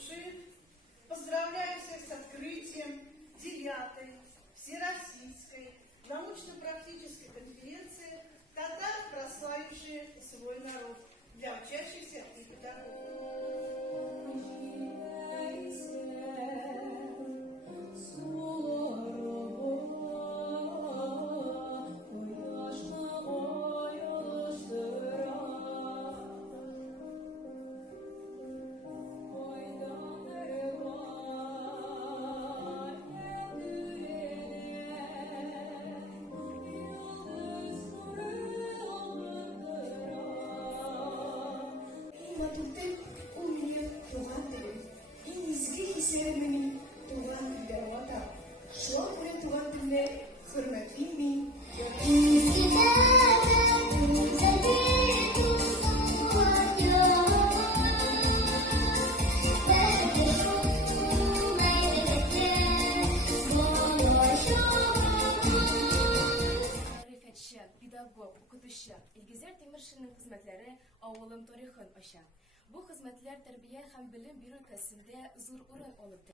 души поздравляю всех с открытием 9-й Всероссийской научно-практической конференции «Татары, прославившие свой народ» для учащихся и педагогов. Pedagog, o'qituvchi Ilgizar Temirshinning xizmatlari avvalım tarixini aşar. Bu xizmatlar tarbiya ham bilim berу kasbida zo'r o'rin olibdi.